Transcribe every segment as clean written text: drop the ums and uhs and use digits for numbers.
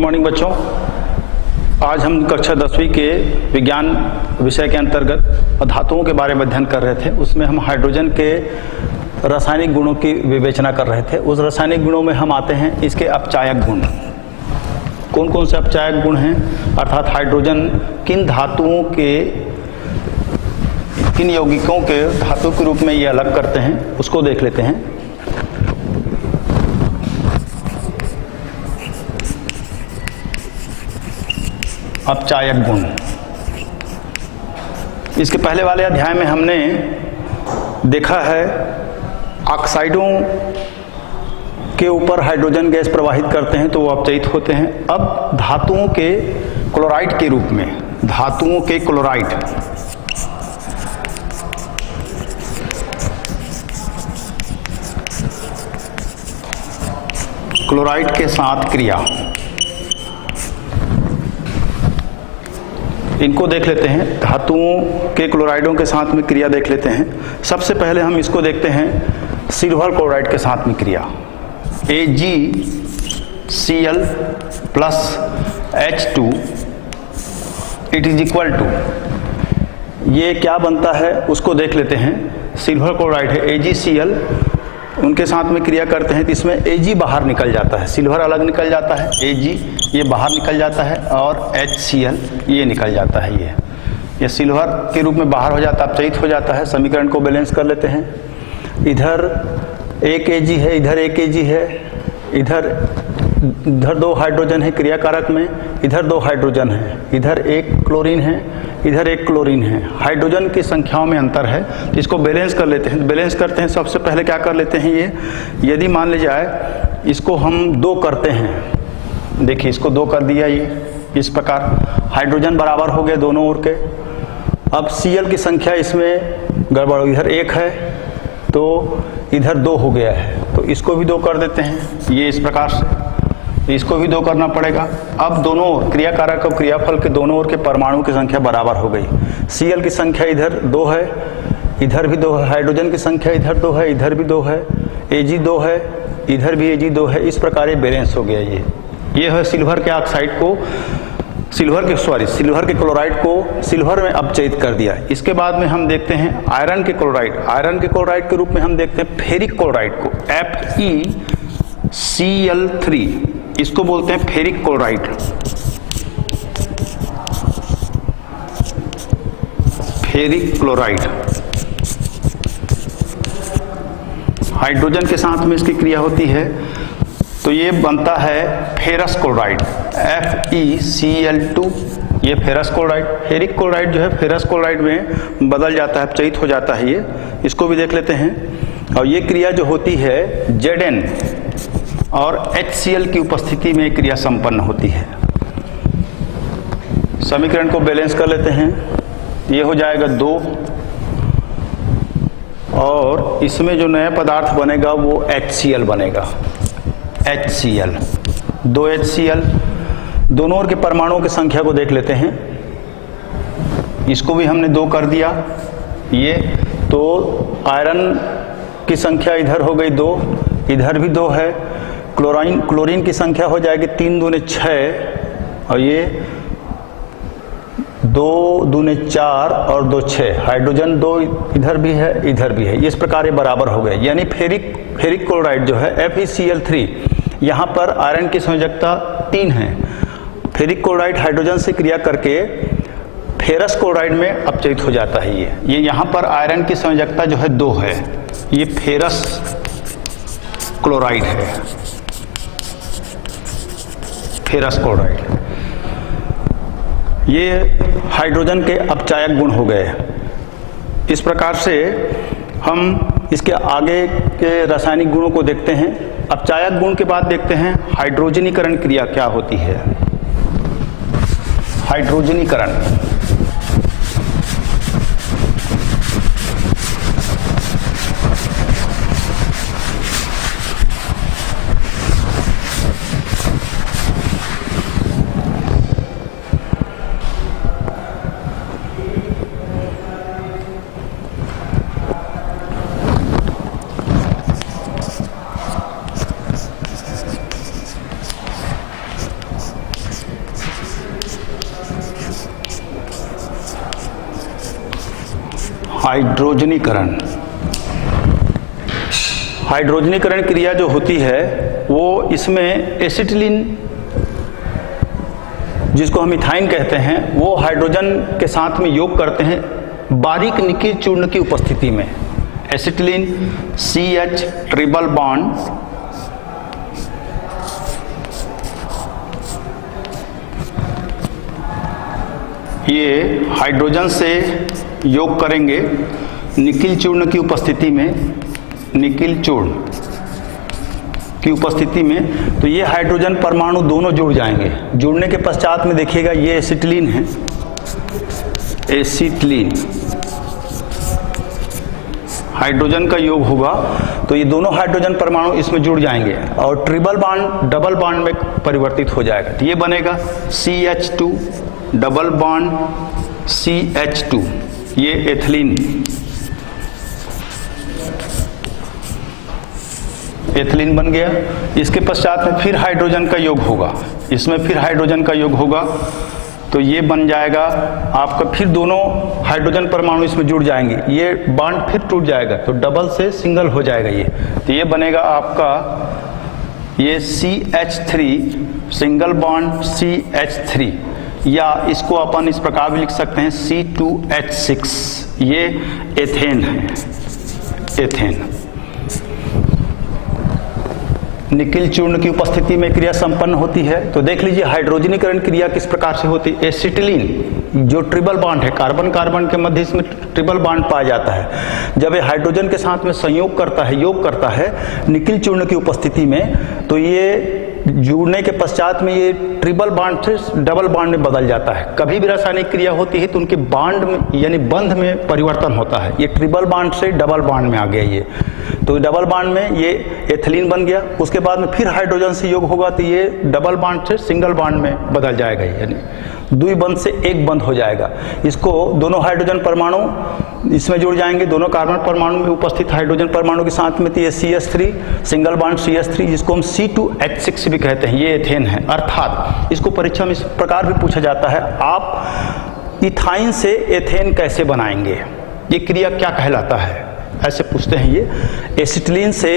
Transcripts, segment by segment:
Morning बच्चों, आज हम कक्षा 10वीं के विज्ञान विषय के अंतर्गत धातुओं के बारे में अध्ययन कर रहे थे। उसमें हम हाइड्रोजन के रासायनिक गुणों की विवेचना कर रहे थे। उस रासायनिक गुणों में हम आते हैं इसके अपचायक गुण। कौन कौन से अपचायक गुण हैं, अर्थात हाइड्रोजन किन धातुओं के, किन यौगिकों के धातु के रूप में ये अलग करते हैं, उसको देख लेते हैं। अपचायक गुण। इसके पहले वाले अध्याय में हमने देखा है ऑक्साइडों के ऊपर हाइड्रोजन गैस प्रवाहित करते हैं तो वो अपचयित होते हैं। अब धातुओं के क्लोराइड के रूप में, धातुओं के क्लोराइड के साथ क्रिया, इनको देख लेते हैं। धातुओं के क्लोराइडों के साथ में क्रिया देख लेते हैं। सबसे पहले हम इसको देखते हैं सिल्वर क्लोराइड के साथ में क्रिया। AgCl plus H2 it is equal to, ये क्या बनता है उसको देख लेते हैं। सिल्वर क्लोराइड है AgCl, उनके साथ में क्रिया करते हैं तो इसमें Ag बाहर निकल जाता है, सिल्वर अलग निकल जाता है, Ag ये बाहर निकल जाता है और HCl ये निकल जाता है। ये सिल्वर के रूप में बाहर हो जाता है, अपचयित हो जाता है। समीकरण को बैलेंस कर लेते हैं। इधर एक Ag है, इधर एक Ag है, इधर दो हाइड्रोजन है क्रियाकारक में, इधर दो हाइड्रोजन है, इधर एक क्लोरीन है, इधर एक क्लोरीन है। हाइड्रोजन की संख्याओं में अंतर है, तो इसको बैलेंस कर लेते हैं। बैलेंस करते हैं, सबसे पहले क्या कर लेते हैं, ये यदि मान ली जाए इसको हम 2 करते हैं, देखिए इसको 2 कर दिया, ये इस प्रकार हाइड्रोजन बराबर हो गए दोनों ओर के। अब Cl की संख्या इसमें गड़बड़, इधर 1 है तो इधर 2 हो गया है, तो इसको भी 2 कर देते हैं, ये इस प्रकार से, इसको भी 2 करना पड़ेगा। अब दोनों ओर क्रियाकारक और क्रियाफल के दोनों ओर के परमाणु की संख्या बराबर हो गई। Cl की संख्या इधर 2 है, इधर भी 2 है, हाइड्रोजन की संख्या इधर 2 है, इधर भी 2 है, Ag 2 है, इधर भी Ag 2 है। इस प्रकार ये बैलेंस हो गया। ये है सिल्वर के ऑक्साइड को, सिल्वर के क्लोराइड को सिल्वर में अपचयित कर दिया। इसके बाद में हम देखते हैं आयरन के क्लोराइड। आयरन के क्लोराइड के रूप में हम देखते हैं फेरिक क्लोराइड को, FeCl3, इसको बोलते हैं ferric chloride. Ferric chloride hydrogen के साथ में इसकी क्रिया होती है तो ये बनता है फेरस क्लोराइड, FeCl2, ये फेरस क्लोराइड। फेरिक क्लोराइड जो है फेरस क्लोराइड में बदल जाता है, अपचयित हो जाता है ये, इसको भी देख लेते हैं। और ये क्रिया जो होती है Zn और HCl की उपस्थिति में क्रिया संपन्न होती है। समीकरण को बैलेंस कर लेते हैं, ये हो जाएगा 2 और इसमें जो नया पदार्थ बनेगा वो HCl बनेगा, HCl, 2 HCl। दोनों ओर के परमाणुओं की संख्या को देख लेते हैं, इसको भी हमने 2 कर दिया, ये तो आयरन की संख्या इधर हो गई 2, इधर भी 2 है। क्लोरीन की संख्या हो जाएगी 3 दूने 6 और ये 2 दूने 4 और 2 6। हाइड्रोजन 2 इधर भी है, इधर भी है, इस प्रकार ये बराबर हो गए। यानी फेरिक क्लोराइड जो है FeCl3, यहाँ पर आयरन की संयोजकता 3 है। फेरिक क्लोराइड हाइड्रोजन से क्रिया करके फेरस क्लोराइड में अपचयित हो जाता है। ये यहाँ पर आयरन की संयोजकता जो है 2 है, ये फेरस क्लोराइड है, फेरस क्लोराइड। ये हाइड्रोजन के अपचायक गुण हो गए। इस प्रकार से हम इसके आगे के रासायनिक गुणों को देखते हैं। अपचायक गुण के बाद देखते हैं हाइड्रोजनीकरण क्रिया क्या होती है। हाइड्रोजनीकरण, हाइड्रोजनीकरण। हाइड्रोजनीकरण क्रिया जो होती है वो इसमें एसिटिलीन, जिसको हम इथाइन कहते हैं, वो हाइड्रोजन के साथ में योग करते हैं बारीक निकिल चूर्ण की उपस्थिति में। एसिटिलीन CH ट्रिपल बॉन्ड ये हाइड्रोजन से योग करेंगे निकिल चूर्ण की उपस्थिति में, निकिल चूर्ण की उपस्थिति में, तो ये हाइड्रोजन परमाणु दोनों जुड़ जाएंगे। जुड़ने के पश्चात में देखिएगा ये एसिटिलीन है, एसिटिलीन हाइड्रोजन का योग होगा तो ये दोनों हाइड्रोजन परमाणु इसमें जुड़ जाएंगे और ट्रिपल बॉन्ड डबल बॉन्ड में परिवर्तित हो जाएगा। तो ये बनेगा CH2 डबल बॉन्ड CH2, ये एथिलीन, एथिलीन बन गया। इसके पश्चात में फिर हाइड्रोजन का योग होगा, इसमें फिर हाइड्रोजन का योग होगा तो ये बन जाएगा आपका, फिर दोनों हाइड्रोजन परमाणु इसमें जुड़ जाएंगे, ये बॉन्ड फिर टूट जाएगा तो डबल से सिंगल हो जाएगा ये। तो ये बनेगा आपका ये CH3 सिंगल बॉन्ड CH3, या इसको अपन इस प्रकार भी लिख सकते हैं C2H6, ये एथेन है, एथेन। निकिल चूर्ण की उपस्थिति में क्रिया संपन्न होती है। तो देख लीजिए हाइड्रोजनीकरण क्रिया किस प्रकार से होती है। एसिटिलीन जो ट्रिपल बॉन्ड है, कार्बन कार्बन के मध्य इसमें ट्रिपल बॉन्ड पाया जाता है, जब ये हाइड्रोजन के साथ में संयोग करता है, योग करता है निकिल चूर्ण की उपस्थिति में, तो ये जुड़ने के पश्चात में ये ट्रिपल बॉन्ड से डबल बॉन्ड में बदल जाता है। कभी भी रासायनिक क्रिया होती है तो उनके बॉन्ड में यानी बंध में परिवर्तन होता है। ये ट्रिपल बॉन्ड से डबल बॉन्ड में आ गया ये, तो डबल बॉन्ड में ये एथिलीन बन गया। उसके बाद में फिर हाइड्रोजन से योग होगा तो ये डबल बॉन्ड से सिंगल बॉन्ड में बदल जाएगा, यानी दुई बंध से एक बंध हो जाएगा। इसको दोनों हाइड्रोजन परमाणु इसमें जुड़ जाएंगे, दोनों कार्बन परमाणु में उपस्थित हाइड्रोजन परमाणु के साथ में, तो ये CH3 सिंगल बॉन्ड CH3, जिसको हम C2H6 भी कहते हैं, ये एथेन है। अर्थात इसको परीक्षा में इस प्रकार भी पूछा जाता है, आप इथाइन से एथेन कैसे बनाएंगे, ये क्रिया क्या कहलाता है, ऐसे पूछते हैं। ये एसिटिलीन से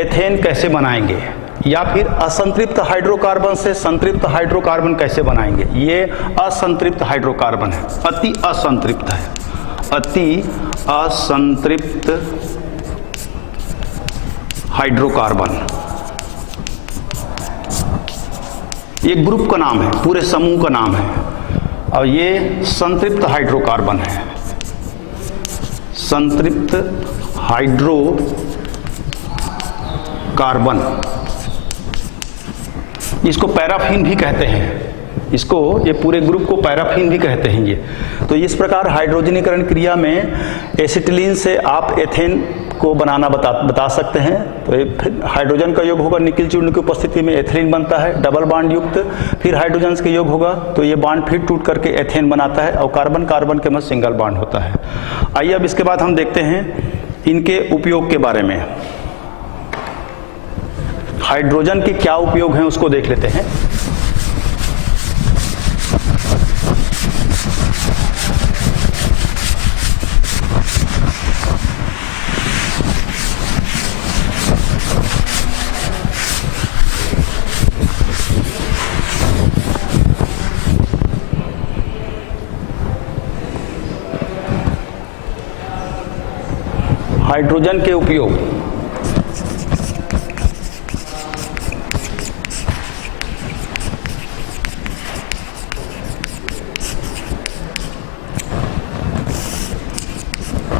एथेन कैसे बनाएंगे, या फिर असंतृप्त हाइड्रोकार्बन से संतृप्त हाइड्रोकार्बन कैसे बनाएंगे। ये असंतृप्त हाइड्रोकार्बन है, अति असंतृप्त है, अति असंतृप्त हाइड्रोकार्बन। ये ग्रुप का नाम है, पूरे समूह का नाम है, और ये संतृप्त हाइड्रोकार्बन है, संतृप्त हाइड्रोकार्बन। इसको पैराफिन भी कहते हैं, इसको ये पूरे ग्रुप को पैराफिन भी कहते हैं ये। तो इस प्रकार हाइड्रोजनीकरण क्रिया में एसिटिलीन से आप एथेन को बनाना बता सकते हैं। तो ये फिर हाइड्रोजन का योग होगा, निकिल चूर्ण की उपस्थिति में एथिलीन बनता है डबल बॉन्ड युक्त, फिर हाइड्रोजन के योग होगा तो ये बॉन्ड फिर टूट करके एथेन बनाता है और कार्बन कार्बन के मध्य सिंगल बॉन्ड होता है। आइए अब इसके बाद हम देखते हैं इनके उपयोग के बारे में। हाइड्रोजन के क्या उपयोग हैं उसको देख लेते हैं। हाइड्रोजन के उपयोग,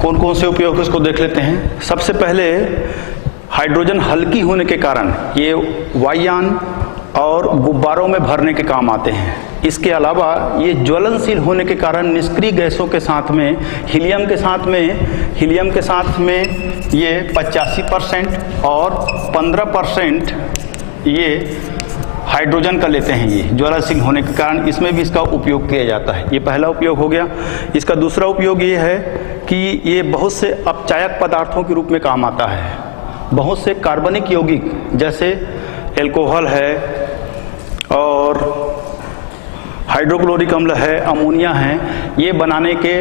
कौन कौन से उपयोग उसको देख लेते हैं। सबसे पहले हाइड्रोजन हल्की होने के कारण ये वायुयान और गुब्बारों में भरने के काम आते हैं। इसके अलावा ये ज्वलनशील होने के कारण निष्क्रिय गैसों के साथ में हीलियम के साथ में ये 85% और 15% ये हाइड्रोजन का लेते हैं। ये ज्वलनशील होने के कारण इसमें भी इसका उपयोग किया जाता है। ये पहला उपयोग हो गया। इसका दूसरा उपयोग ये है कि ये बहुत से अपचायक पदार्थों के रूप में काम आता है। बहुत से कार्बनिक यौगिक जैसे एल्कोहल है और हाइड्रोक्लोरिक अम्ल है, अमोनिया है, ये बनाने के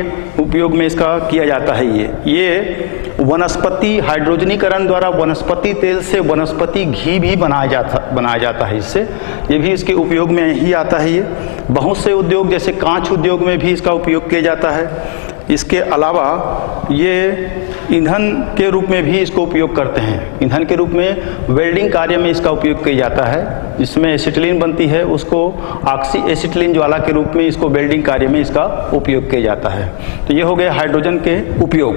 उपयोग में इसका किया जाता है। ये वनस्पति हाइड्रोजनीकरण द्वारा वनस्पति तेल से वनस्पति घी भी बनाया जाता है इससे, ये भी इसके उपयोग में ही आता है। ये बहुत से उद्योग जैसे कांच उद्योग में भी इसका उपयोग किया जाता है। इसके अलावा ये ईंधन के रूप में भी इसको उपयोग करते हैं। ईंधन के रूप में वेल्डिंग कार्य में इसका उपयोग किया जाता है। इसमें एसिटिलीन बनती है, उसको ऑक्सी एसिटिलीन ज्वाला के रूप में इसको वेल्डिंग कार्य में इसका उपयोग किया जाता है। तो ये हो गए हाइड्रोजन के उपयोग।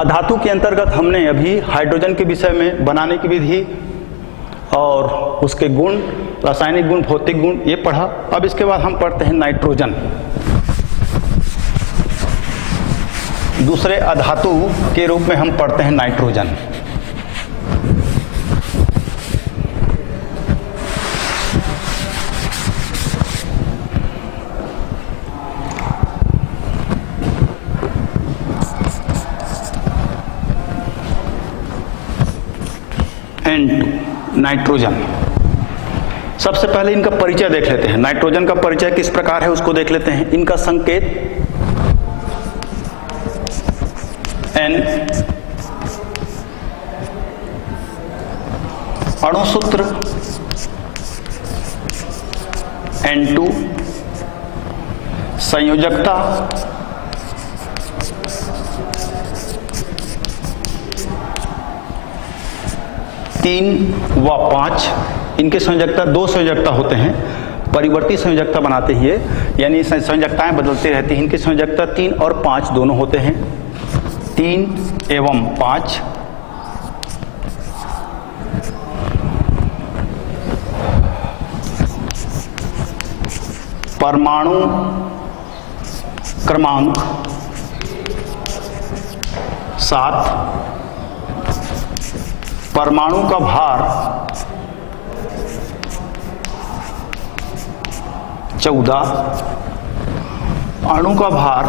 अधातु के अंतर्गत हमने अभी हाइड्रोजन के विषय में बनाने की विधि और उसके गुण, रासायनिक गुण, भौतिक गुण ये पढ़ा। अब इसके बाद हम पढ़ते हैं नाइट्रोजन। दूसरे अधातु के रूप में हम पढ़ते हैं नाइट्रोजन। नाइट्रोजन, सबसे पहले इनका परिचय देख लेते हैं। नाइट्रोजन का परिचय किस प्रकार है उसको देख लेते हैं। इनका संकेत N, अणुसूत्र N2, संयोजकता तीन व 5, इनके संयोजकता, दो संयोजकता होते हैं, परिवर्ती संयोजकता बनाते हैं ये, यानी संयोजकताएं बदलती रहती हैं। इनके संयोजकता 3 और 5 दोनों होते हैं। 3 एवं 5 परमाणु क्रमांक 7, परमाणु का भार 14, अणु का भार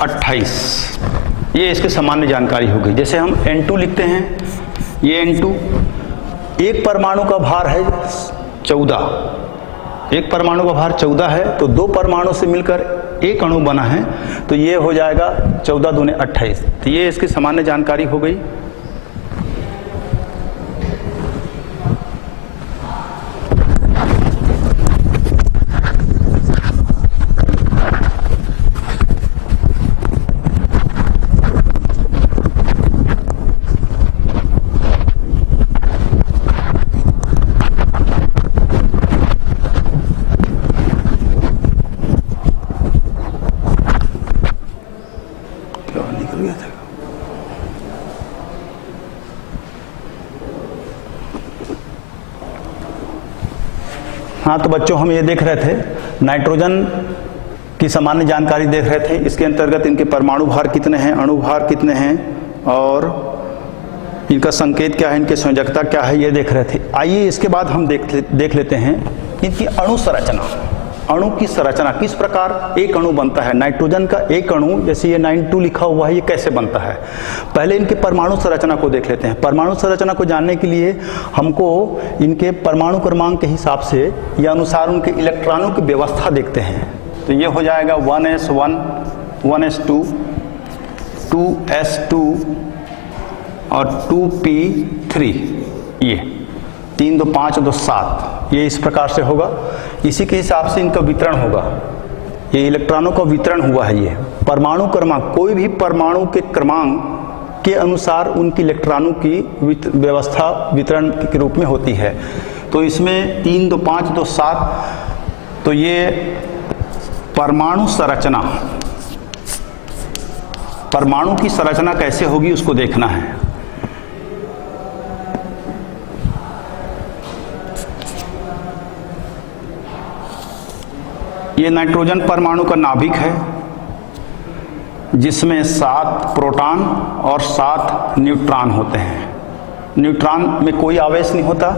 28। ये इसकी सामान्य जानकारी हो गई। जैसे हम N2 लिखते हैं, ये N2, एक परमाणु का भार है 14, एक परमाणु का भार 14 है, तो दो परमाणु से मिलकर एक अणु बना है, तो ये हो जाएगा 14 दूने 28। तो ये इसकी सामान्य जानकारी हो गई। हाँ, तो बच्चों हम ये देख रहे थे, नाइट्रोजन की सामान्य जानकारी देख रहे थे। इसके अंतर्गत इनके परमाणु भार कितने हैं, अणु भार कितने हैं और इनका संकेत क्या है, इनकी संयोजकता क्या है, ये देख रहे थे। आइए इसके बाद हम देख लेते हैं इनकी अणु संरचना। अणु की संरचना किस प्रकार एक अणु बनता है। नाइट्रोजन का एक अणु, जैसे ये 92 लिखा हुआ है, ये कैसे बनता है। पहले इनके परमाणु संरचना को देख लेते हैं। परमाणु संरचना को जानने के लिए हमको इनके परमाणु क्रमांक के हिसाब से या अनुसार उनके इलेक्ट्रॉनों की व्यवस्था देखते हैं। तो ये हो जाएगा 1s1, 1s2, 2s2 और 2p3। ये 3 2 5 2 7, ये इस प्रकार से होगा। इसी के हिसाब से इनका वितरण होगा। ये इलेक्ट्रॉनों का वितरण हुआ है। ये परमाणु क्रमांक, कोई भी परमाणु के क्रमांक के अनुसार उनकी इलेक्ट्रॉनों की व्यवस्था वितरण के रूप में होती है। तो इसमें 3 2 5 2 7, तो ये परमाणु संरचना, परमाणु की संरचना कैसे होगी उसको देखना है। ये नाइट्रोजन परमाणु का नाभिक है, जिसमें 7 प्रोटॉन और 7 न्यूट्रॉन होते हैं। न्यूट्रॉन में कोई आवेश नहीं होता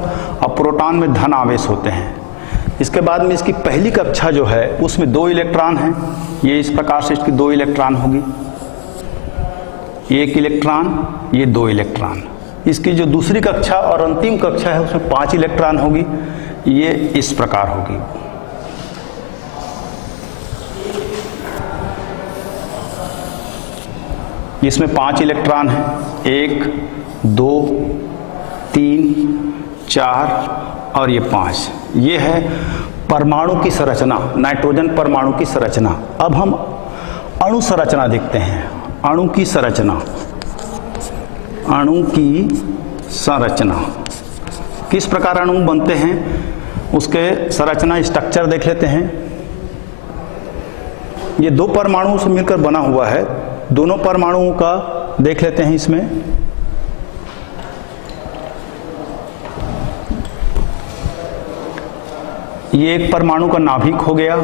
और प्रोटॉन में धन आवेश होते हैं। इसके बाद में इसकी पहली कक्षा जो है उसमें 2 इलेक्ट्रॉन हैं। ये इस प्रकार से इसकी 2 इलेक्ट्रॉन होगी, 1 इलेक्ट्रॉन, ये 2 इलेक्ट्रॉन। इसकी जो दूसरी कक्षा और अंतिम कक्षा है उसमें 5 इलेक्ट्रॉन होगी। ये इस प्रकार होगी। इसमें 5 इलेक्ट्रॉन हैं, 1 2 3 4 और ये 5। ये है परमाणु की संरचना, नाइट्रोजन परमाणु की संरचना। अब हम अणु संरचना देखते हैं। अणु की संरचना, अणु की संरचना, किस प्रकार अणु बनते हैं उसके संरचना स्ट्रक्चर देख लेते हैं। ये 2 परमाणुओं से मिलकर बना हुआ है, दोनों परमाणुओं का देख लेते हैं। इसमें ये एक परमाणु का नाभिक हो गया,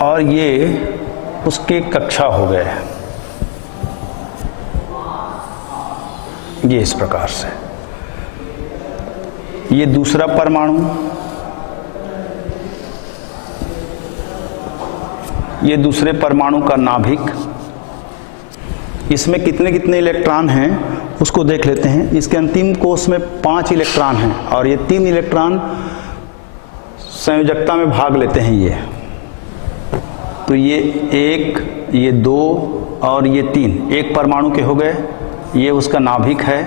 और ये उसके कक्षा हो गए, ये इस प्रकार से। ये दूसरा परमाणु, ये दूसरे परमाणु का नाभिक। इसमें कितने कितने इलेक्ट्रॉन हैं उसको देख लेते हैं। इसके अंतिम कोष में 5 इलेक्ट्रॉन हैं और ये 3 इलेक्ट्रॉन संयोजकता में भाग लेते हैं। ये तो ये 1, ये 2 और ये 3 एक परमाणु के हो गए। ये उसका नाभिक है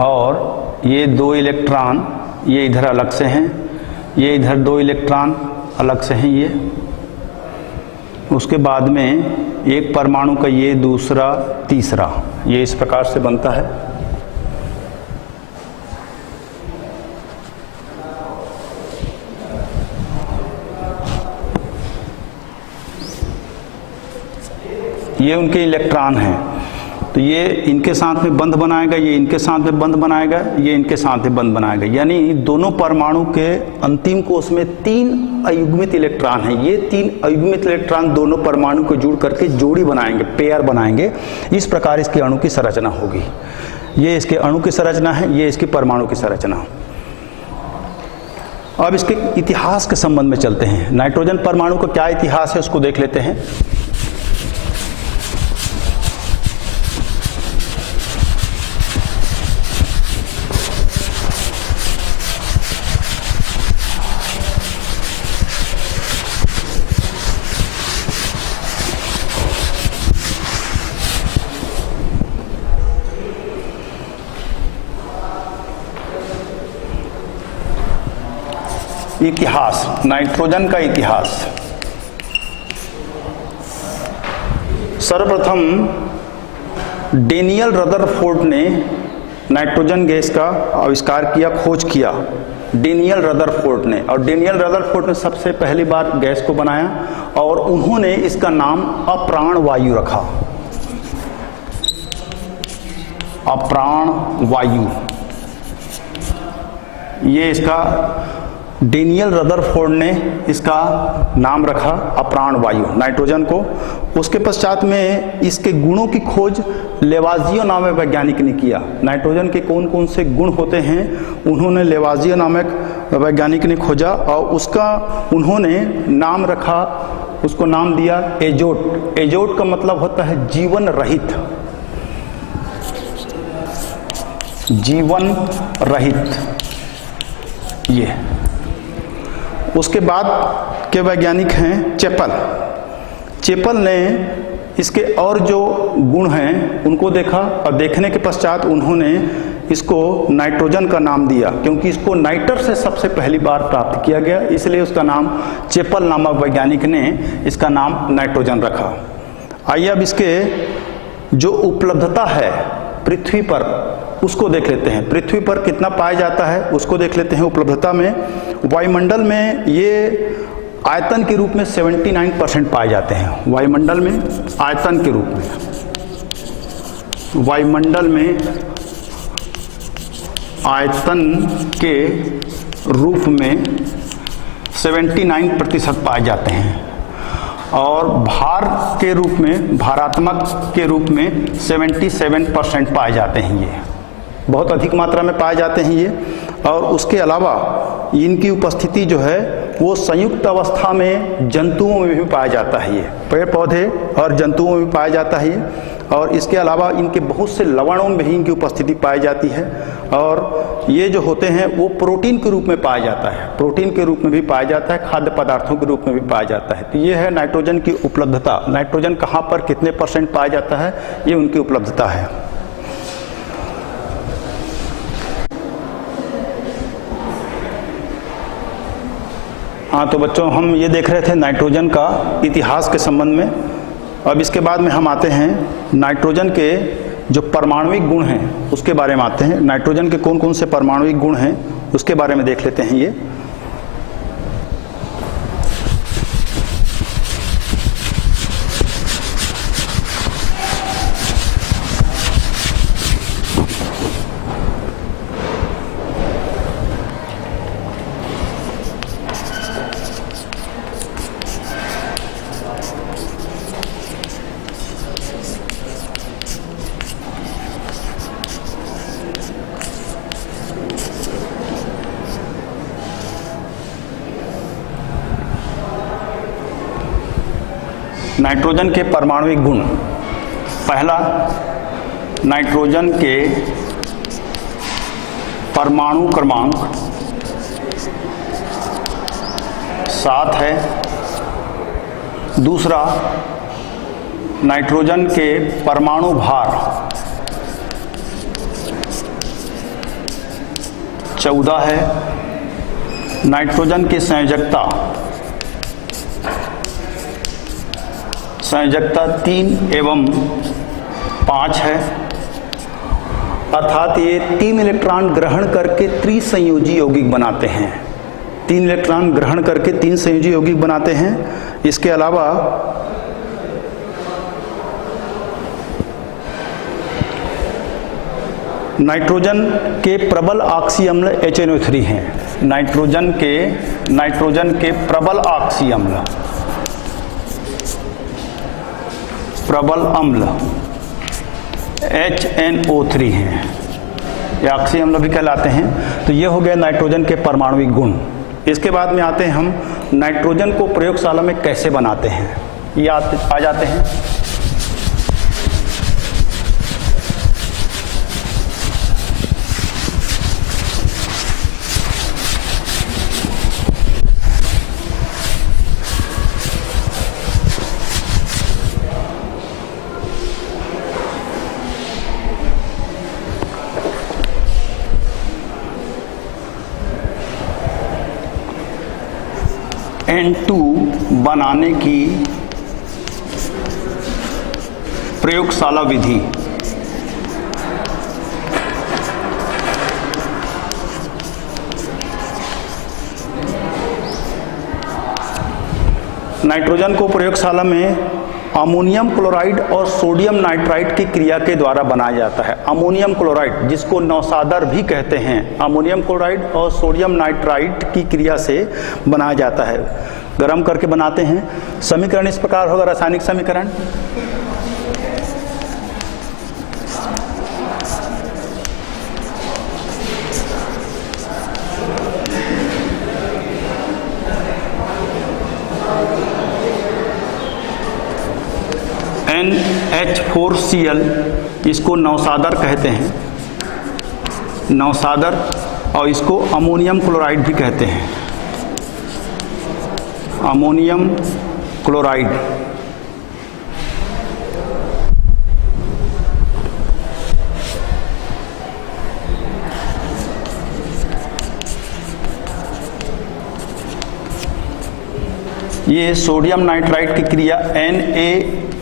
और ये 2 इलेक्ट्रॉन ये इधर अलग से हैं, ये इधर 2 इलेक्ट्रॉन अलग से हैं। ये उसके बाद में एक परमाणु का ये दूसरा तीसरा, ये इस प्रकार से बनता है। ये उनके इलेक्ट्रॉन हैं, तो ये इनके साथ में बंध बनाएगा, ये इनके साथ में बंध बनाएगा, ये इनके साथ में बंध बनाएगा। यानी दोनों परमाणु के अंतिम कोष में 3 अयुग्मित इलेक्ट्रॉन हैं। ये 3 अयुग्मित इलेक्ट्रॉन दोनों परमाणु को जुड़ करके जोड़ी बनाएंगे, पेयर बनाएंगे। इस प्रकार इसकी अणु की संरचना होगी। ये इसके अणु की संरचना है, ये इसकी परमाणु की संरचना। अब इसके इतिहास के संबंध में चलते हैं। नाइट्रोजन परमाणु का क्या इतिहास है उसको देख लेते हैं। इतिहास, नाइट्रोजन का इतिहास। सर्वप्रथम डेनियल रदरफोर्ड ने नाइट्रोजन गैस का आविष्कार किया, खोज किया डेनियल रदरफोर्ड ने। और डेनियल रदरफोर्ड ने सबसे पहली बार गैस को बनाया और उन्होंने इसका नाम अप्राण वायु रखा। अप्राण वायु, ये इसका डेनियल रदरफोर्ड ने इसका नाम रखा, अप्राण वायु, नाइट्रोजन को। उसके पश्चात में इसके गुणों की खोज लेवाजियो नामक वैज्ञानिक ने किया। नाइट्रोजन के कौन कौन से गुण होते हैं उन्होंने लेवाजियो नामक वैज्ञानिक ने खोजा और उसका उन्होंने नाम रखा, उसको नाम दिया एजोट। एजोट का मतलब होता है जीवन रहित, जीवन रहित। ये उसके बाद के वैज्ञानिक हैं चेपल। चेपल ने इसके और जो गुण हैं उनको देखा और देखने के पश्चात उन्होंने इसको नाइट्रोजन का नाम दिया, क्योंकि इसको नाइटर से सबसे पहली बार प्राप्त किया गया, इसलिए उसका नाम चेपल नामक वैज्ञानिक ने इसका नाम नाइट्रोजन रखा। आइए अब इसके जो उपलब्धता है पृथ्वी पर उसको देख लेते हैं। पृथ्वी पर कितना पाया जाता है उसको देख लेते हैं। उपलब्धता में वायुमंडल में ये आयतन के रूप में 79% पाए जाते हैं। वायुमंडल में आयतन के रूप में, वायुमंडल में आयतन के रूप में 79% पाए जाते हैं और भार के रूप में, भारात्मक के रूप में 77% पाए जाते हैं। बहुत अधिक मात्रा में पाए जाते हैं ये। और उसके अलावा इनकी उपस्थिति जो है वो संयुक्त अवस्था में जंतुओं में भी पाया जाता है, ये पेड़ पौधे और जंतुओं में भी पाया जाता है ये। और इसके अलावा इनके बहुत से लवणों में भी इनकी उपस्थिति पाई जाती है। और ये जो होते हैं वो प्रोटीन के रूप में पाया जाता है, प्रोटीन के रूप में भी पाया जाता है, खाद्य पदार्थों के रूप में भी पाया जाता है। तो ये है नाइट्रोजन की उपलब्धता। नाइट्रोजन कहाँ पर कितने % पाया जाता है, ये उनकी उपलब्धता है। हाँ, तो बच्चों हम ये देख रहे थे नाइट्रोजन का इतिहास के संबंध में। अब इसके बाद में हम आते हैं नाइट्रोजन के जो परमाणुविक गुण हैं उसके बारे में आते हैं। नाइट्रोजन के कौन कौन से परमाणुविक गुण हैं उसके बारे में देख लेते हैं ये। नाइट्रोजन के परमाणुविक गुण। पहला, नाइट्रोजन के परमाणु क्रमांक 7 है। दूसरा, नाइट्रोजन के परमाणु भार 14 है। नाइट्रोजन की संयोजकता 3 एवं 5 है, अर्थात ये 3 इलेक्ट्रॉन ग्रहण करके त्रिसंयोजी यौगिक बनाते हैं। 3 इलेक्ट्रॉन ग्रहण करके 3 संयोजी यौगिक बनाते हैं। इसके अलावा नाइट्रोजन के प्रबल ऑक्सी अम्ल HNO3 हैं। नाइट्रोजन के प्रबल ऑक्सी अम्ल, प्रबल अम्ल HNO3 हैं, ये ऑक्सी अम्ल भी कहलाते हैं। तो ये हो गया नाइट्रोजन के परमाणुविक गुण। इसके बाद में आते हैं हम नाइट्रोजन को प्रयोगशाला में कैसे बनाते हैं, ये आ जाते हैं। N2 बनाने की प्रयोगशाला विधि। नाइट्रोजन को प्रयोगशाला में अमोनियम क्लोराइड और सोडियम नाइट्राइट की क्रिया के द्वारा बनाया जाता है। अमोनियम क्लोराइड जिसको नौसादर भी कहते हैं, अमोनियम क्लोराइड और सोडियम नाइट्राइट की क्रिया से बनाया जाता है। गर्म करके बनाते हैं। समीकरण इस प्रकार होगा, रासायनिक समीकरण NH4Cl, इसको नौसादर कहते हैं, नौसादर, और इसको अमोनियम क्लोराइड भी कहते हैं, अमोनियम क्लोराइड। ये सोडियम नाइट्राइट की क्रिया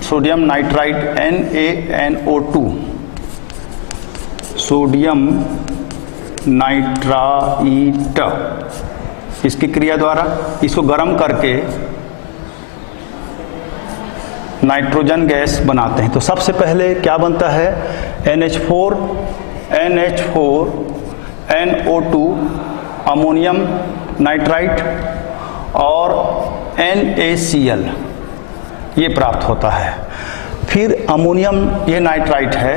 sodium nitrite NaNO2, sodium nitrite, इसकी क्रिया द्वारा इसको गर्म करके नाइट्रोजन गैस बनाते हैं। तो सबसे पहले क्या बनता है, NH4 NO2 अमोनियम नाइट्राइट और NaCl, ये प्राप्त होता है। फिर अमोनियम, ये नाइट्राइट है,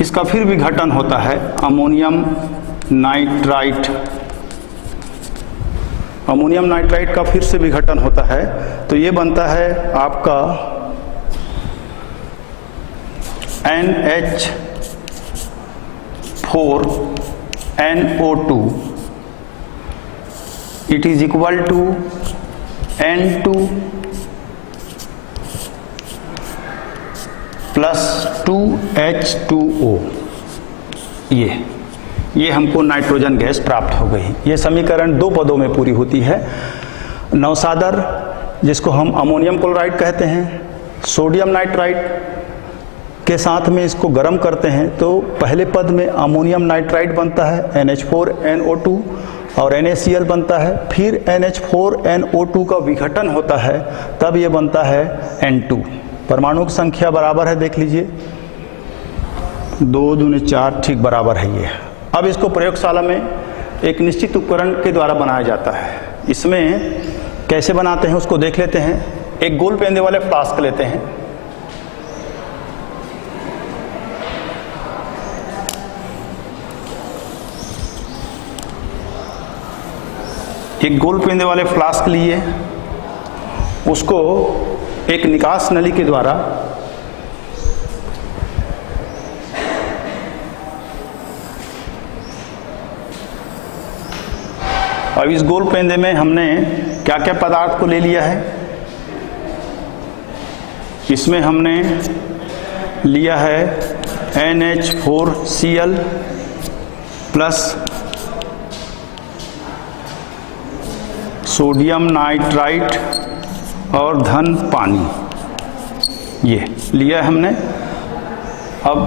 इस इसका फिर विघटन होता है अमोनियम नाइट्राइट। अमोनियम नाइट्राइट का फिर से विघटन होता है, तो ये बनता है आपका NH4NO2। It is equal to N2 plus 2H2O। ये हमको नाइट्रोजन गैस प्राप्त हो गई। ये समीकरण दो पदों में पूरी होती है। नौसादर, जिसको हम अमोनियम क्लोराइड कहते हैं, सोडियम नाइट्राइट के साथ में इसको गर्म करते हैं तो पहले पद में अमोनियम नाइट्राइट बनता है NH4NO2 और NaCl बनता है, फिर NH4NO2 का विघटन होता है, तब ये बनता है N2। परमाणु की संख्या बराबर है, देख लीजिए 2 दूनी 4, ठीक बराबर है ये। अब इसको प्रयोगशाला में एक निश्चित उपकरण के द्वारा बनाया जाता है। इसमें कैसे बनाते हैं उसको देख लेते हैं। एक गोल पेंदे वाले फ्लास्क लेते हैं, एक गोल पेंदे वाले फ्लास्क लिए, उसको एक निकास नली के द्वारा अब इस गोल पेंदे में हमने क्या क्या पदार्थ को ले लिया है। इसमें हमने लिया है NH4Cl प्लस सोडियम नाइट्राइट और धन पानी, ये लिया हमने। अब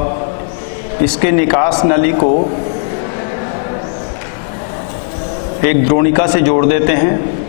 इसके निकास नली को एक द्रोणिका से जोड़ देते हैं।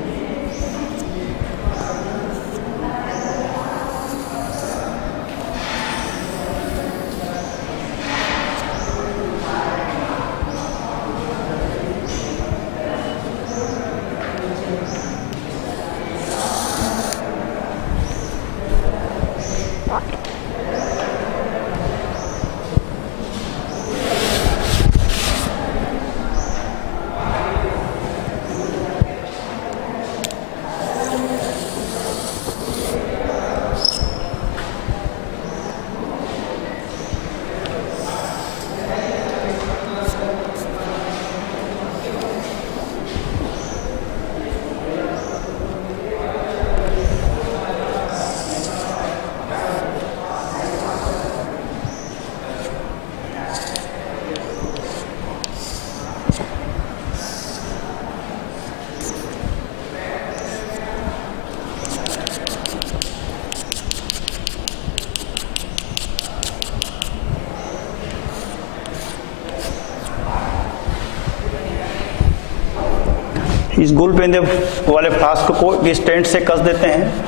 इस गोल पेंदे वाले फ्लास्क को स्टैंड से कस देते हैं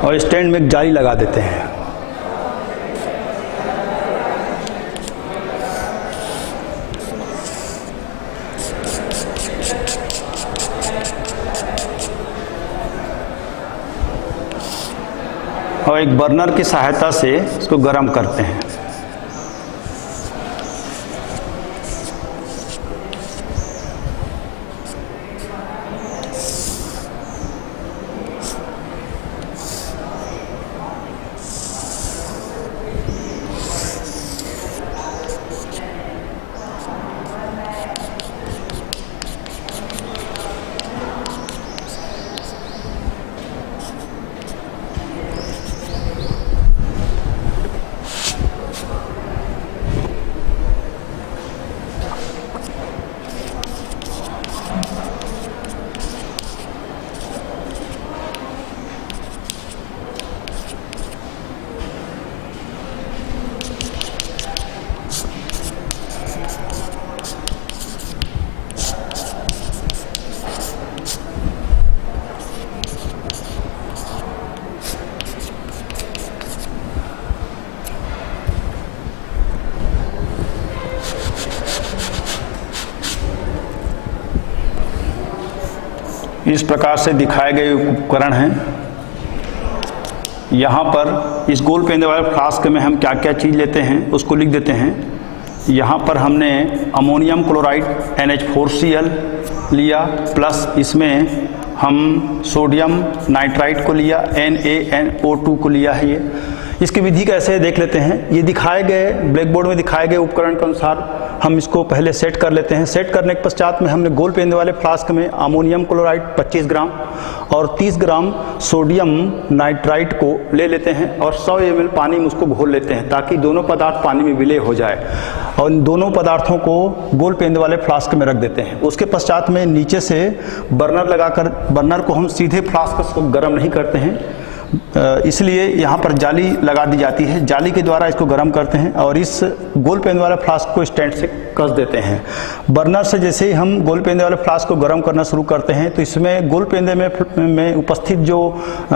और स्टैंड में एक जाली लगा देते हैं। और एक बर्नर की सहायता से इसको गर्म करते हैं। इस प्रकार से दिखाए गए उपकरण हैं। यहाँ पर इस गोल पेंदे वाले फ्लास्क में हम क्या क्या चीज़ लेते हैं उसको लिख देते हैं। यहाँ पर हमने अमोनियम क्लोराइड NH4Cl लिया, प्लस इसमें हम सोडियम नाइट्राइट को लिया, NaNO2 को लिया है। ये इसकी विधि कैसे देख लेते हैं। ये दिखाए गए ब्लैक बोर्ड में दिखाए गए उपकरण के अनुसार हम इसको पहले सेट कर लेते हैं। सेट करने के पश्चात में हमने गोल पेंदे वाले फ्लास्क में अमोनियम क्लोराइड 25 ग्राम और 30 ग्राम सोडियम नाइट्राइट को ले लेते हैं और 100 ml पानी में उसको घोल लेते हैं ताकि दोनों पदार्थ पानी में विलय हो जाए, और इन दोनों पदार्थों को गोल पेंदे वाले फ्लास्क में रख देते हैं। उसके पश्चात में नीचे से बर्नर लगाकर, बर्नर को हम सीधे फ्लास्क को गर्म नहीं करते हैं, इसलिए यहाँ पर जाली लगा दी जाती है। जाली के द्वारा इसको गर्म करते हैं और इस गोल पेंदे वाले फ्लास्क को स्टैंड से कस देते हैं। बर्नर से जैसे ही हम गोल पेंदे वाले फ्लास्क को गर्म करना शुरू करते हैं तो इसमें गोल पेंदे में उपस्थित जो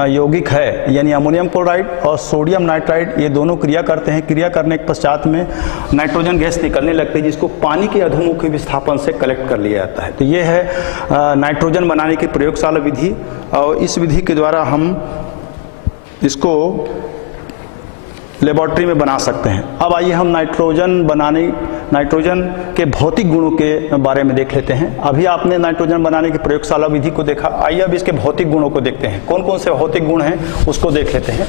यौगिक है यानी अमोनियम क्लोराइड और सोडियम नाइट्राइट, ये दोनों क्रिया करते हैं। क्रिया करने के पश्चात में नाइट्रोजन गैस निकलने लगती है जिसको पानी के अधोमुखी विस्थापन से कलेक्ट कर लिया जाता है। तो ये है नाइट्रोजन बनाने की प्रयोगशाला विधि, और इस विधि के द्वारा हम इसको लेबोरेटरी में बना सकते हैं। अब आइए हम नाइट्रोजन के भौतिक गुणों के बारे में देख लेते हैं। अभी आपने नाइट्रोजन बनाने की प्रयोगशाला विधि को देखा, आइए अब इसके भौतिक गुणों को देखते हैं। कौन कौन से भौतिक गुण हैं उसको देख लेते हैं।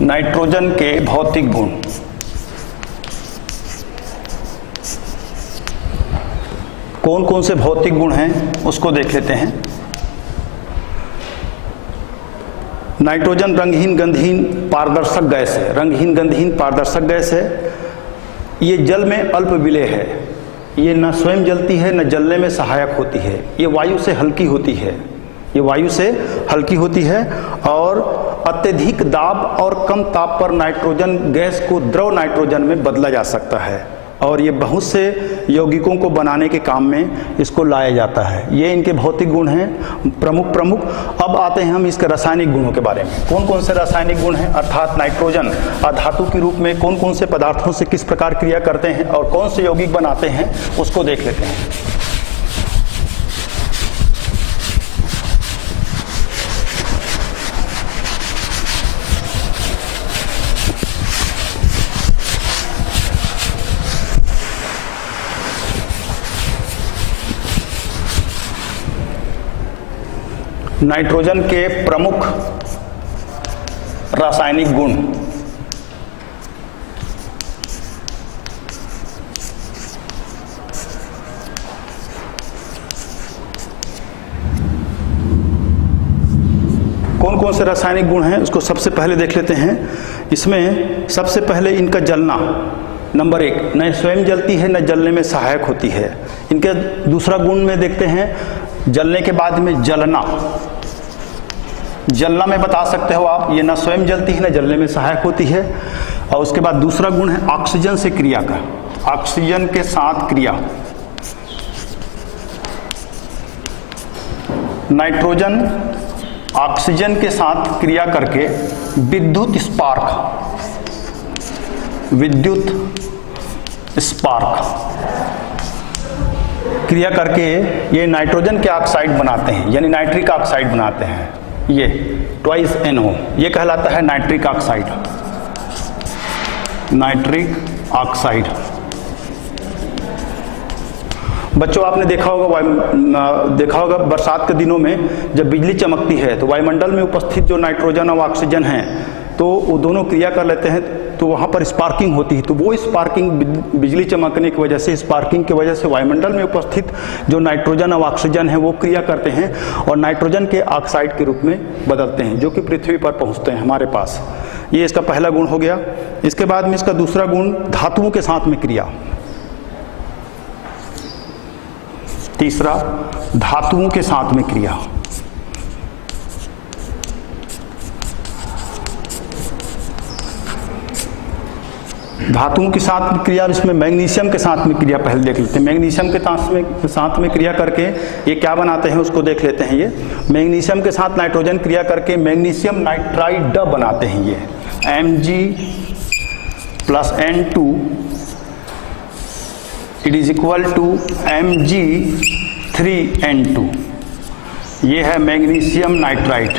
नाइट्रोजन के भौतिक गुण। कौन कौन से भौतिक गुण हैं उसको देख लेते हैं। नाइट्रोजन रंगहीन गंधहीन पारदर्शक गैस है। रंगहीन गंधहीन पारदर्शक गैस है। ये जल में अल्प विलेय है। ये न स्वयं जलती है न जलने में सहायक होती है। ये वायु से हल्की होती है। ये वायु से हल्की होती है और अत्यधिक दाब और कम ताप पर नाइट्रोजन गैस को द्रव नाइट्रोजन में बदला जा सकता है, और ये बहुत से यौगिकों को बनाने के काम में इसको लाया जाता है। ये इनके भौतिक गुण हैं प्रमुख। अब आते हैं हम इसके रासायनिक गुणों के बारे में। कौन कौन से रासायनिक गुण हैं, अर्थात नाइट्रोजन अधातु के रूप में कौन कौन से पदार्थों से किस प्रकार क्रिया करते हैं और कौन से यौगिक बनाते हैं उसको देख लेते हैं। नाइट्रोजन के प्रमुख रासायनिक गुण। कौन कौन से रासायनिक गुण हैं उसको सबसे पहले देख लेते हैं। इसमें सबसे पहले इनका जलना नंबर 1, न स्वयं जलती है न जलने में सहायक होती है। इनके दूसरा गुण में देखते हैं जलने के बाद में जलना। जलना में बता सकते हो आप, ये न स्वयं जलती है न जलने में सहायक होती है। और उसके बाद दूसरा गुण है ऑक्सीजन से क्रिया का, ऑक्सीजन के साथ क्रिया। नाइट्रोजन ऑक्सीजन के साथ क्रिया करके विद्युत स्पार्क क्रिया करके ये नाइट्रोजन के ऑक्साइड बनाते हैं, यानी नाइट्रिक ऑक्साइड बनाते हैं। ये 2NO ये कहलाता है नाइट्रिक ऑक्साइड। नाइट्रिक ऑक्साइड बच्चों आपने देखा होगा बरसात के दिनों में जब बिजली चमकती है तो वायुमंडल में उपस्थित जो नाइट्रोजन और ऑक्सीजन हैं तो वो दोनों क्रिया कर लेते हैं, तो वहाँ पर स्पार्किंग होती है। तो वो स्पार्किंग बिजली चमकने की वजह से, स्पार्किंग की वजह से वायुमंडल में उपस्थित जो नाइट्रोजन और ऑक्सीजन है वो क्रिया करते हैं और नाइट्रोजन के ऑक्साइड के रूप में बदलते हैं, जो कि पृथ्वी पर पहुँचते हैं हमारे पास। ये इसका पहला गुण हो गया। इसके बाद में इसका दूसरा गुण धातुओं के साथ में क्रिया। तीसरा धातुओं के साथ में क्रिया। धातुओं के साथ में क्रिया, इसमें मैग्नीशियम के साथ में क्रिया पहले देख लेते हैं। मैग्नीशियम के साथ में क्रिया करके ये क्या बनाते हैं उसको देख लेते हैं। ये मैग्नीशियम के साथ नाइट्रोजन क्रिया करके मैग्नीशियम नाइट्राइड बनाते हैं। ये Mg+N2 it is equal to Mg3N2। ये है मैग्नीशियम नाइट्राइड।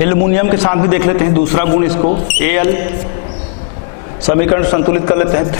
एल्युमिनियम के साथ भी देख लेते हैं दूसरा गुण इसको, Al समीकरण संतुलित कर लेते हैं।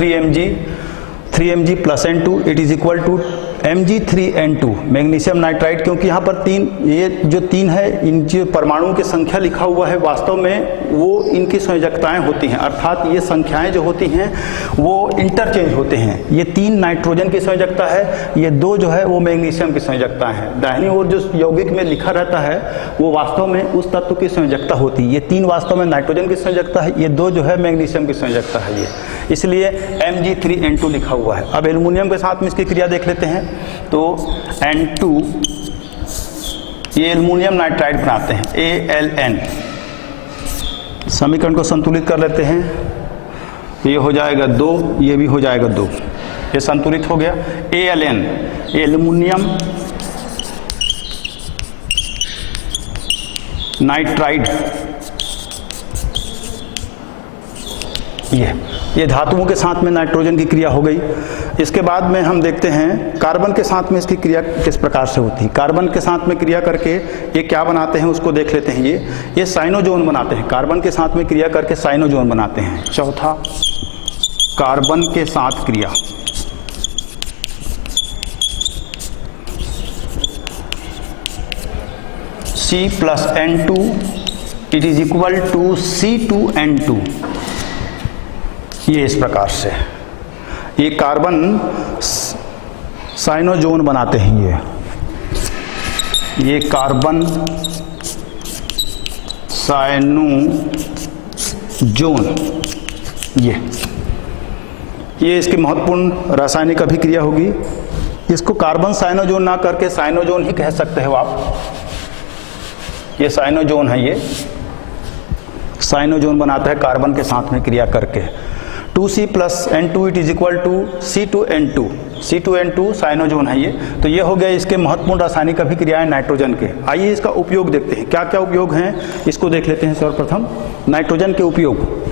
3Mg+N2 it is equal to Mg3N2 magnesium nitride. क्योंकि यहाँ पर ये जो तीन है, इन जो परमाणुओं की संख्या लिखा हुआ है वास्तव में वो इनकी संयोजकताएं होती हैं, अर्थात ये संख्याएं जो होती हैं वो इंटरचेंज होते हैं। ये 3 नाइट्रोजन की संयोजकता है, ये 2 जो है वो मैग्नीशियम की संयोजकता है। दाहिनी ओर जो यौगिक में लिखा रहता है वो वास्तव में उस तत्व की संयोजकता होती है। ये 3 वास्तव में नाइट्रोजन की संयोजकता है, ये 2 जो है मैग्नीशियम की संयोजकता है। ये इसलिए Mg3N2 लिखा हुआ है। अब एल्युमिनियम के साथ में इसकी क्रिया देख लेते हैं। तो N2 ये एल्युमिनियम नाइट्राइड बनाते हैं, Aln। समीकरण को संतुलित कर लेते हैं। ये हो जाएगा 2, ये भी हो जाएगा 2, ये संतुलित हो गया। Aln एल्युमिनियम नाइट्राइड, ये धातुओं के साथ में नाइट्रोजन की क्रिया हो गई। इसके बाद में हम देखते हैं कार्बन के साथ में इसकी क्रिया किस प्रकार से होती है। कार्बन के साथ में क्रिया करके ये क्या बनाते हैं उसको देख लेते हैं। ये साइनोजोन बनाते हैं। कार्बन के साथ में क्रिया करके साइनोजोन बनाते हैं। चौथा, कार्बन के साथ क्रिया, C+N2 it is equal to C2N2। ये इस प्रकार से ये कार्बन साइनोजोन बनाते हैं। ये कार्बन साइनोजोन, ये इसकी महत्वपूर्ण रासायनिक अभिक्रिया होगी। इसको कार्बन साइनोजोन ना करके साइनोजोन ही कह सकते हो आप। ये साइनोजोन है, ये साइनोजोन बनाता है कार्बन के साथ में क्रिया करके। 2C+N2 it is equal to C2N2। C2N2 cyanogen है ये। तो ये हो गया इसके महत्वपूर्ण रासायनिक अभिक्रियाएं नाइट्रोजन के। आइए इसका उपयोग देखते हैं, क्या क्या उपयोग हैं इसको देख लेते हैं। सर्वप्रथम नाइट्रोजन के उपयोग।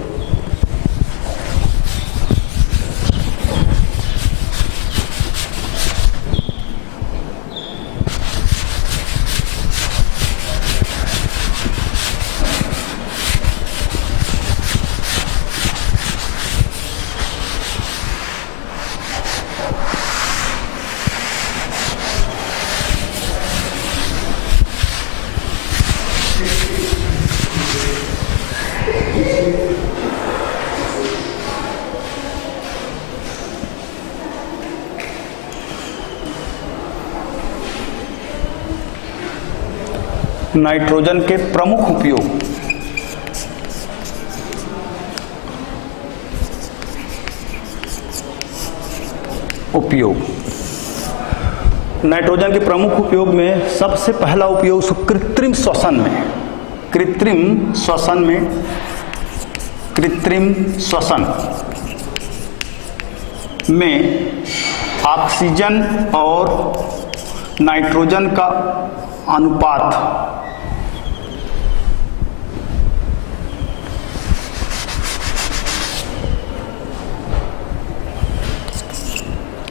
नाइट्रोजन के प्रमुख उपयोग। नाइट्रोजन के प्रमुख उपयोग में सबसे पहला उपयोग कृत्रिम श्वसन में ऑक्सीजन और नाइट्रोजन का अनुपात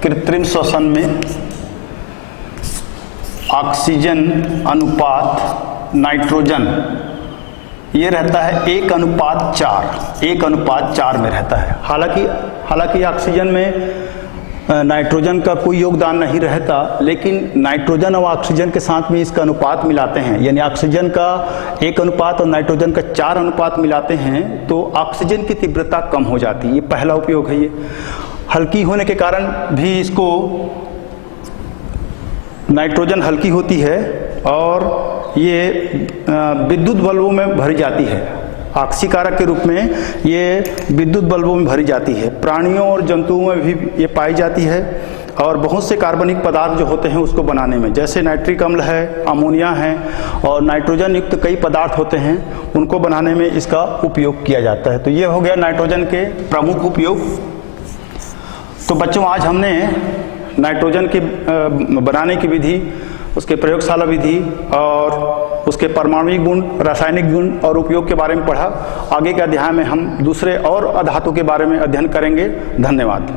कृत्रिम श्वसन में ऑक्सीजन अनुपात नाइट्रोजन ये रहता है 1:4 में रहता है। हालांकि ऑक्सीजन में नाइट्रोजन का कोई योगदान नहीं रहता, लेकिन नाइट्रोजन और ऑक्सीजन के साथ में इसका अनुपात मिलाते हैं, यानी ऑक्सीजन का 1 अनुपात और नाइट्रोजन का 4 अनुपात मिलाते हैं तो ऑक्सीजन की तीव्रता कम हो जाती है। ये पहला उपयोग है। ये हल्की होने के कारण भी इसको, नाइट्रोजन हल्की होती है और ये विद्युत बल्बों में भरी जाती है। ऑक्सीकारक के रूप में ये विद्युत बल्बों में भरी जाती है। प्राणियों और जंतुओं में भी ये पाई जाती है और बहुत से कार्बनिक पदार्थ जो होते हैं उसको बनाने में, जैसे नाइट्रिक अम्ल है, अमोनिया है और नाइट्रोजन युक्त कई पदार्थ होते हैं, उनको बनाने में इसका उपयोग किया जाता है। तो ये हो गया नाइट्रोजन के प्रमुख उपयोग। तो बच्चों, आज हमने नाइट्रोजन के बनाने की विधि, उसके प्रयोगशाला विधि और उसके परमाणुिक गुण, रासायनिक गुण और उपयोग के बारे में पढ़ा। आगे के अध्याय में हम दूसरे और अधातु के बारे में अध्ययन करेंगे। धन्यवाद।